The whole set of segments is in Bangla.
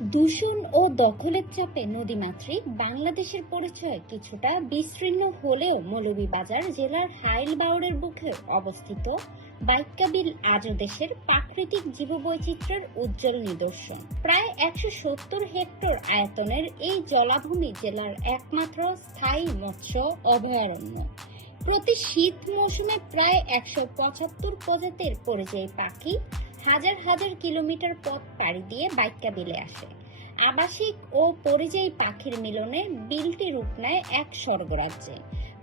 দূষণ ও দখলের চাপে নদীমাতৃক বাংলাদেশের পরিচয় কিছুটা বিস্তীর্ণ হলেও মৌলভীবাজার জেলার হাইলবাউড়ের বুকে অবস্থিত বাইক্কাবিল আজও দেশের প্রাকৃতিক জীববৈচিত্র্যের উজ্জ্বল নিদর্শন। প্রায় ১৭০ হেক্টর আয়তনের এই জলাভূমি জেলার একমাত্র স্থায়ী মৎস্য অভয়ারণ্য। প্রতি শীত মৌসুমে প্রায় ১৭৫ প্রজাতির পরিযায়ী পাখি হাজার হাজার কিলোমিটার পথ পাড়ি দিয়ে বাইক্কাবিলে আসে। আবাসিক ও পরিযায়ী পাখির মিলনে বিলটি রূপ নেয় এক স্বর্গরাজ্যে।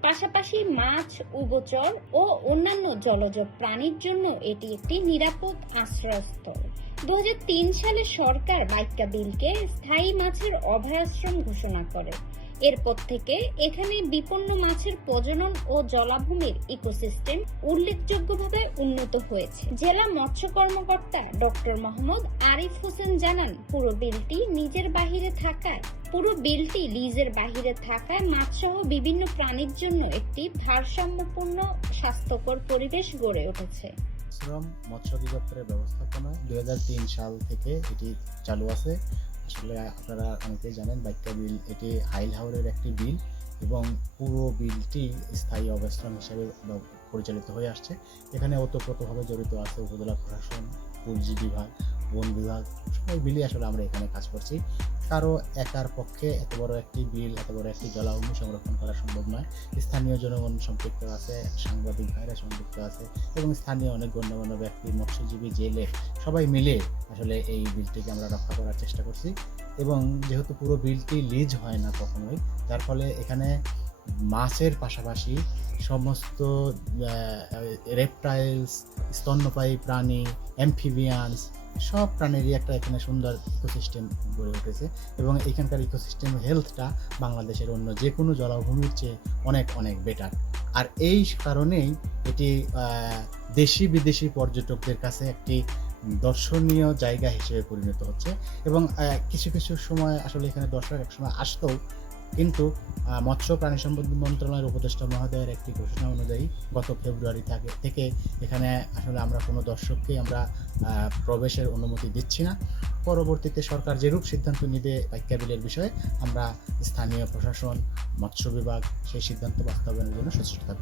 পাশাপাশি মাছ, উভচর ও অন্যান্য জলজ প্রাণীর জন্য এটি একটি নিরাপদ আশ্রয়স্থল। ২০০৩ সালে সরকার বাইক্কাবিলকে স্থায়ী মাছের অভয়াশ্রম ঘোষণা করে। এরপর থেকে এখানে বিপন্ন মাছের প্রজনন ও জলাভূমির ইকোসিস্টেম উল্লেখযোগ্যভাবে উন্নত হয়েছে। জেলা মৎস্য কর্মকর্তা ডক্টর মোহাম্মদ আরিফ হোসেন জানান, পুরো বিলটি লিজের বাহিরে থাকায় মাছসহ বিভিন্ন প্রাণীর জন্য একটি ভারসাম্যপূর্ণ স্বাস্থ্যকর পরিবেশ গড়ে উঠেছে। শ্রম মৎস্য অধিদপ্তরের ব্যবস্থাপনায় ২০০৩ সাল থেকে এটি চালু আছে। আসলে আপনারা অনেকেই জানেন বাইক্কাবিল এটি হাইল হাওরের একটি বিল এবং পুরো বিলটি স্থায়ী অবস্থান হিসেবে পরিচালিত হয়ে আসছে। এখানে ওতপ্রোতভাবে জড়িত আছে উপজেলা প্রশাসন, পুলিশ বিভাগ, বন বিভাগ, সবাই মিলিয়ে আসলে আমরা এখানে কাজ করছি। কারো একার পক্ষে এত বড় একটি বিল, এত বড় একটি জলাভূমি সংরক্ষণ করা সম্ভব নয়। স্থানীয় জনগণ সম্পৃক্ত আছে, সাংবাদিক ভাইরা সম্পৃক্ত আছে এবং স্থানীয় অনেক গণ্যমান্য ব্যক্তি, মৎস্যজীবী, জেলে সবাই মিলে আসলে এই বিলটিকে আমরা রক্ষা করার চেষ্টা করছি। এবং যেহেতু পুরো বিলটি লিজ হয় না কখনোই, যার ফলে এখানে মাছের পাশাপাশি সমস্ত রেপটাইলস, স্তন্যপায়ী প্রাণী, অ্যাম্ফিবিয়ান্স সব প্রাণীরই একটা এখানে সুন্দর ইকোসিস্টেম গড়ে উঠেছে এবং এখানকার ইকোসিস্টেম হেলথটা বাংলাদেশের অন্য যে কোনো জলাভূমির চেয়ে অনেক অনেক বেটার। আর এই কারণেই এটি দেশি বিদেশি পর্যটকদের কাছে একটি দর্শনীয় জায়গা হিসেবে পরিণত হচ্ছে এবং কিছু কিছু সময় আসলে এখানে দর্শক একসময় আসতো, কিন্তু মৎস্য প্রাণী সম্পদ মন্ত্রণালয়ের উপদেষ্টা মহোদয়ের একটি ঘোষণা অনুযায়ী গত ফেব্রুয়ারি থেকে এখানে আসলে আমরা কোনো দর্শককেই আমরা প্রবেশের অনুমতি দিচ্ছি না। পরবর্তীতে সরকার যেরূপ সিদ্ধান্ত নিবে বাইক্কাবিলের বিষয়ে আমরা স্থানীয় প্রশাসন, মৎস্য বিভাগ সেই সিদ্ধান্ত বাস্তবায়নের জন্য সচেষ্ট থাকব।